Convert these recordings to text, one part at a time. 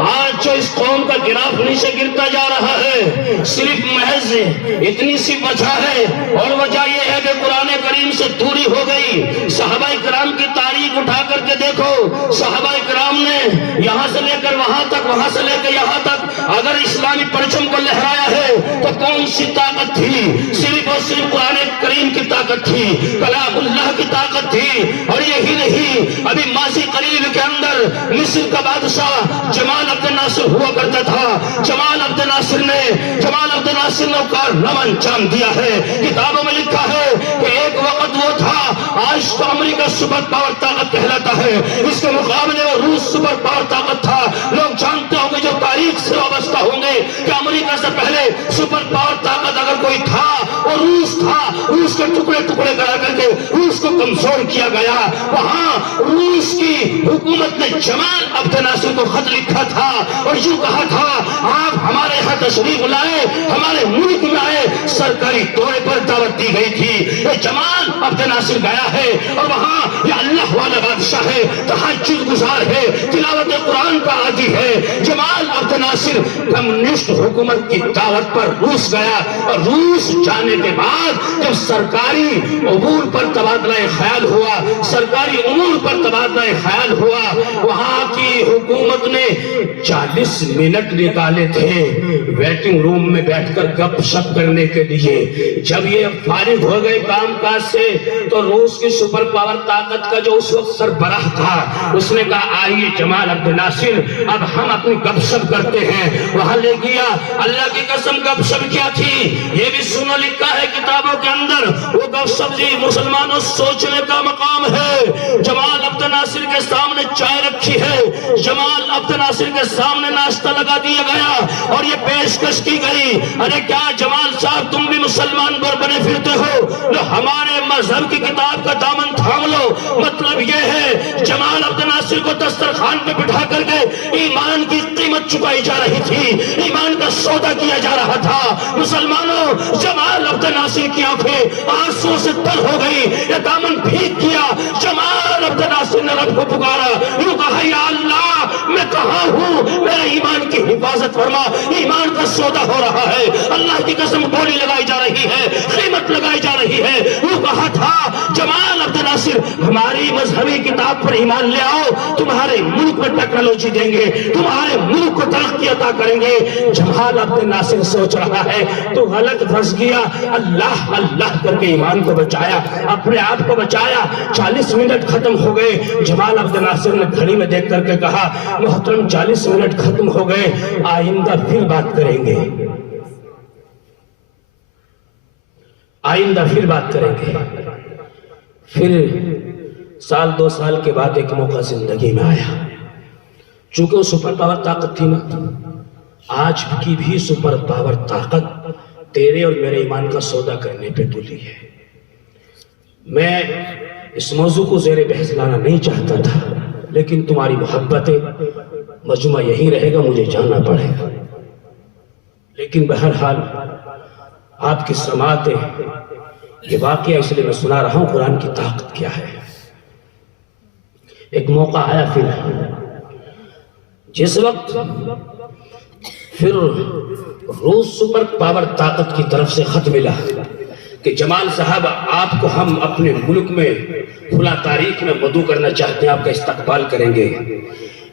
آج جو اس قوم کا گراف نیچے گرتا جا رہا ہے صرف محض اتنی سی وجہ ہے، اور وجہ یہ ہے کہ قرآن کریم سے دوری ہو گئی۔ صحابہ کرام کی تاریخ اٹھا کر کے دیکھو، صحابہ کرام نے یہاں سے لے کر وہاں تک، وہاں سے لے کر یہاں تک اگر اسلامی پرچم کو لہرایا ہے تو کون سی طاقت تھی؟ صرف اور صرف قرآن کریم کی طاقت تھی، کلام اللہ کی طاقت تھی۔ اور یہی نہیں، ابھی ماضی قریب کے اندر مصر کا بادشاہ جمال عبد الناصر ہوا کرتا تھا۔ جمال عبد الناصر نے کارنامہ انجام دیا ہے۔ کتابوں میں لکھا ہے کہ ایک وقت وہ تھا، آج تو امریکہ سپر پاور طاقت کہلاتا ہے، اس کے مقابلے وہ روس سپر پاور طاقت تھا۔ لوگ جانتے ہوں گے جو تاریخ سے وابستہ ہوں گے کہ امریکہ سے پہلے سپر پاور طاقت اگر کوئی تھا وہ روس تھا۔ روس کے ٹکڑے ٹکڑے کرا کر کے روس کو کمزور کیا گیا۔ وہاں روس کی حکومت نے جمال عبد الناصر کو خط لکھا تھا اور یوں کہا تھا، آپ ہمارے یہاں تشریف لائے، ہمارے ملک میں آئے۔ سرکاری دورے پر دعوت دی گئی تھی۔ یہ جمال عبد الناصر گیا ہے اور وہاں یہ اللہ والا بادشاہ ہے، تہجد گزار ہے، تلاوت قرآن کا عادی ہے۔ جمال عبد الناصر کمیونسٹ حکومت کی دعوت پر روس گیا، اور روس جانے کے بعد جب سرکاری امور پر تبادلہ خیال ہوا، سرکاری امور پر تبادلہ خیال ہوا، وہاں کی حکومت نے 40 منٹ نکالے تھے ویٹنگ روم میں بیٹھ کر گپ شپ کرنے کے لیے۔ جب یہ فارغ ہو گئے کام کاج سے تو روس کی سپر پاور طاقت کا جو اس وقت سربراہ تھا اس نے کہا، آئیے جمال عبد الناصر اب ہم اپنی گپ شپ کرتے ہیں۔ وہاں لے گیا، اللہ کی قسم گپ شپ کیا تھی یہ بھی سنو، لکھا ہے کتابوں کے اندر۔ وہ گپ شپ جی مسلمانوں سوچنے کا مقام ہے۔ جمال عبد الناصر کے سامنے چائے رکھی ہے، جمال عبد الناصر کے سامنے ناشتہ لگا دیا گیا اور یہ پیشکش کی گئی، ارے کیا جمال صاحب تم بھی مسلمان پر بنے پھرتے ہو؟ لو ہمارے مذہب کی کتاب کا دامن تھام لو۔ مطلب یہ ہے جمال عبد الناصر کو دسترخوان پہ بٹھا کر کے ایمان کی قیمت چکائی جا رہی تھی، ایمان کا سودا کیا جا رہا تھا۔ مسلمانوں، جمال عبد الناصر کی آنکھیں آنسو سے تر ہو گئی، یہ دامن بھیگ گیا۔ جمال عبد الناصر نے رب کو پکارا، یوں کہا، یا اللہ میں کہاں ہوں، میرے ایمان کی حفاظت فرما، ایمان کا سودا ہو رہا ہے، اللہ کی قسم بولی لگائی جا رہی ہے، قیمت لگائی جا رہی ہے۔ یوں کہا تھا جمال عبد الناصر، ہماری مذہبی کتاب پر ایمان لے آؤ، تمہارے ملک میں ٹیکنالوجی دیں گے، تمہارے ملک کو ترقی عطا کریں گے۔ جمال عبد الناصر سوچ رہا ہے تو غلط پھنس گیا، اللہ اللہ کر کے ایمان کو بچایا، اپنے آپ کو بچایا۔ 40 منٹ ختم ہو گئے۔ جمال عبد الناصر نے گھڑی میں دیکھ کر کے کہا، محترم 40 منٹ ختم ہو گئے، آئندہ پھر بات کریں گے، آئندہ پھر بات کریں گے۔ پھر سال 2 سال کے بعد ایک موقع زندگی میں آیا، چونکہ وہ سپر پاور طاقت تھی نا، آج کی بھی سپر پاور طاقت تیرے اور میرے ایمان کا سودا کرنے پہ تلی ہے۔ میں اس موضوع کو زیر بحث لانا نہیں چاہتا تھا، لیکن تمہاری محبت مجمع یہی رہے گا، مجھے جانا پڑے گا۔ لیکن بہرحال آپ کی سماعت یہ واقعہ اس لیے میں سنا رہا ہوں، قرآن کی طاقت کیا ہے۔ ایک موقع آیا پھر، جس وقت پھر روس سپر پاور طاقت کی طرف سے خط ملا کہ جمال صاحب آپ کو ہم اپنے ملک میں کھلا تاریخ میں مدعو کرنا چاہتے ہیں، آپ کا استقبال کریں گے۔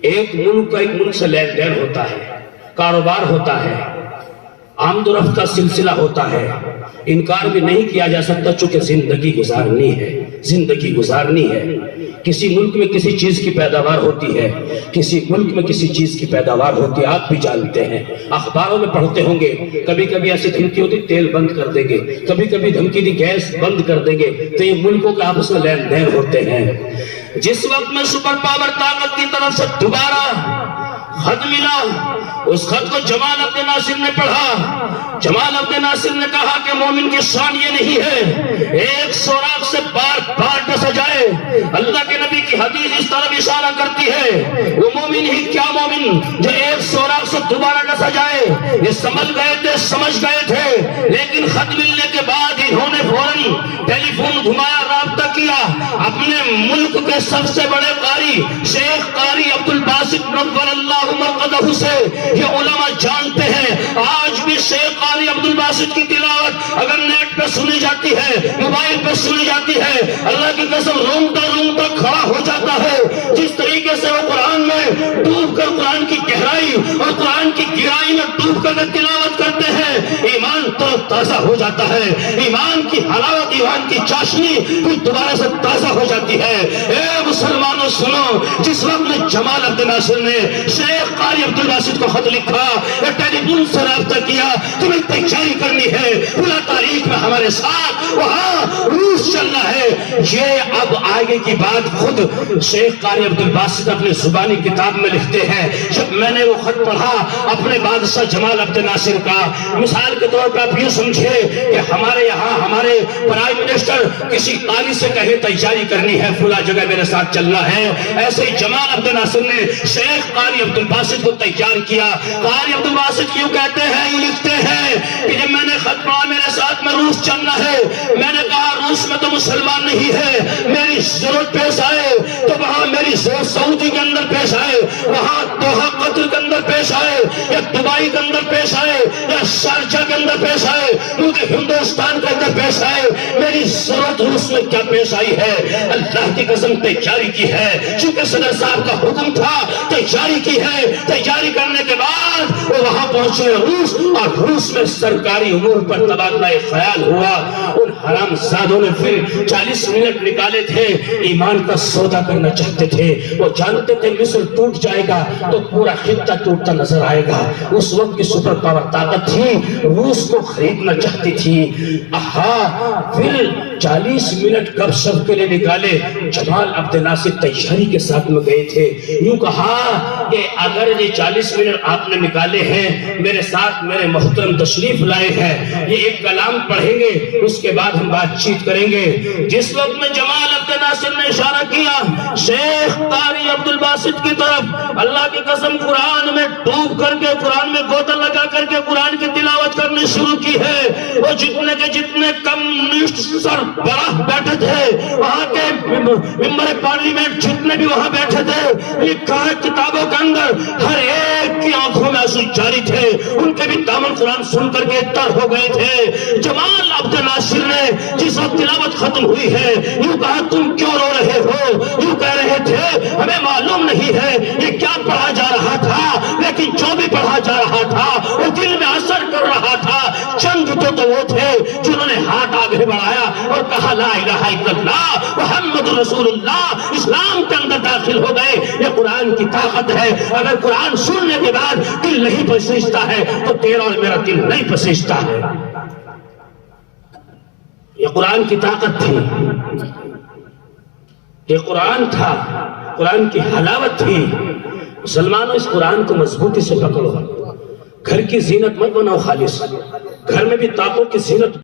ایک ملک کا ایک ملک سے لین دین ہوتا ہے، کاروبار ہوتا ہے، آمد و رفت کا سلسلہ ہوتا ہے، انکار بھی نہیں کیا جا سکتا، چونکہ زندگی گزارنی ہے، زندگی گزارنی ہے۔ کسی ملک میں کسی چیز کی پیداوار ہوتی ہے، کسی ملک میں کسی چیز کی پیداوار ہوتی ہے، آپ بھی جانتے ہیں، اخباروں میں پڑھتے ہوں گے، کبھی کبھی ایسی دھمکی ہوتی تیل بند کر دیں گے، کبھی کبھی دھمکی دی گیس بند کر دیں گے، تو یہ ملکوں کے آپس میں لین دین ہوتے ہیں۔ جس وقت میں سپر پاور طاقت کی طرف سے دوبارہ خط ملا، اس خط کو جمال عبد الناصر نے پڑھا۔ جمال عبد الناصر نے کہا کہ مومن کی شان یہ نہیں ہے ایک سوراخ سے بار بار ڈسا جائے، اللہ کے نبی کی حدیث اس طرف اشارہ کرتی ہے، وہ مومن ہی کیا مومن جو ایک سوراخ سے دوبارہ ڈسا جائے۔ یہ سمجھ گئے تھے، سمجھ گئے تھے، لیکن خط ملنے کے بعد انہوں نے فوراً ٹیلی فون گھمایا، رابطہ کیا، اپنے ملک کے سب سے بڑے قاری شیخ قاری عبدالباسط نور اللہ مرقدہ سے یہ علماء جانتے ہیں، آج بھی شیخ قاری عبدالباسط کی تلاوت اگر نیٹ پہ سنی جاتی ہے، موبائل پہ سنی جاتی ہے، اللہ کی قسم رومتا رومتا کھڑا ہو جاتا ہے۔ جس طریقے سے وہ قرآن میں ڈوب کر قرآن کی گہرائی اور قرآن کی گہرائی میں ڈوب کر تلاوت کرتے ہیں، ایمان تو تازہ ہو جاتا ہے، ایمان کی حلاوت، ایمان کی چاشنی پھر دوبارہ سے تازہ ہو جاتی ہے۔ اے مسلمانوں سنو، جس وقت میں جمال عبد الناصر نے شیخ قاری عبدالباسط کو خط لکھا، ٹیلی فون سے رابطہ کیا، تمہیں تیاری کرنی ہے، پورا تاریخ میں ہمارے ساتھ وہاں روس چلنا ہے۔ یہ اب آگے کی بات خود شیخ قاری عبدالباسط اپنی زبانی کتاب میں لکھتے ہیں۔ جب میں نے وہ خط پڑھا اپنے بادشاہ جمال عبد الناصر کا، مثال کے طور پر آپ یہ سمجھے کہ ہمارے یہاں ہمارے پرائم منسٹر کسی قاری سے کہے تیاری کرنی ہے، فلاں جگہ میرے ساتھ چلنا ہے، ایسے ہی جمال عبد الناصر نے شیخ قاری عبدالباسط کو تیار کیا۔ قاری عبدالباسط کیوں کہتے ہیں، یہ لکھتے ہیں کہ جب میں نے خط پڑھا میرے ساتھ میں روس چلنا ہے، میں نے کہا روس میں تو مسلمان نہیں ہے، میری ضرورت پیش آئے تو وہاں میری ضرورت سعودی کے اندر پیش آئے، وہاں دوحہ قطر کے اندر پیش آئے، یا دبئی کے اندر پیش آئے، یا شارجہ کے اندر پیش آئے، مجھے ہندوستان کے اندر پیش آئے، میری ضرورت روس میں کیا پیش آئی ہے، اللہ کی قسم تیاری کی ہے، چونکہ صدر صاحب کا حکم تھا تیاری کی ہے۔ تیاری کرنے کے بعد وہ وہاں پہنچے روس، اور روس میں سرکاری امور پر تبادلہ خیال ہوا۔ ان حرام زادوں نے پھر 40 منٹ نکالے تھے، ایمان کا سودا کرنا چاہتے تھے، وہ جانتے تھے مصر ٹوٹ جائے گا تو پورا خطہ ٹوٹتا نظر آئے گا۔ اس وقت کی سپر پاور طاقت تھی، روس کو خریدنا چاہتی تھی۔ پھر 40 منٹ گپ شپ کے لیے نکالے، جمال عبد الناصر تیاری کے ساتھ میں گئے تھے۔ یوں کہا کہ اگر یہ 40 منٹ آپ نے نکالے ہیں، میرے ساتھ میرے محترم تشریف لائے ہیں، یہ ایک کلام پڑھیں گے، اس کے بعد ہم بات چیت کریں گے۔ جس وقت میں جمال عبد الناصر نے اشارہ کیا شیخ قاری عبدالباسط کی طرف، اللہ کی قسم قرآن میں ڈوب کر کے، قرآن میں گوتا لگا کر کے قرآن کی تلاوت کرنی شروع کی ہے۔ وہ جتنے کے جتنے کمیونسٹ سربراہ بیٹھے تھے، وہاں کے ممبر پارلیمنٹ جتنے بھی وہاں بیٹھے تھے، لکھا ہے کتابوں کے اندر، ہر ایک کی آنکھوں میں آنسو جاری تھے، ان کے بھی دامن قرآن سن کر کے تر ہو گئے تھے۔ جمال عبد الناصر نے جس وقت تلاوت ختم ہوئی ہے، یوں کہا تم کیوں رو رہے ہو؟ یوں کہہ رہے تھے ہمیں معلوم نہیں ہے یہ کیا پڑھا جا رہا تھا، لیکن جو بھی پڑھا جا رہا تھا وہ دل میں اثر کر رہا تھا۔ چند تو وہ تھے جنہوں نے ہاتھ آگے بڑھایا اور کہا لا الہ الا اللہ محمد رسول اللہ، اسلام کے اندر داخل ہو گئے۔ یہ قرآن کی طاقت ہے، اگر قرآن سننے کے بعد دل نہیں پسیجتا ہے تو تیرا اور میرا دل نہیں پسیجتا ہے۔ یہ قرآن کی طاقت تھی، یہ قرآن تھا، قرآن کی حلاوت تھی۔ مسلمانوں اس قرآن کو مضبوطی سے پکڑو، گھر کی زینت مت بناؤ خالص، گھر میں بھی طاقوں کی زینت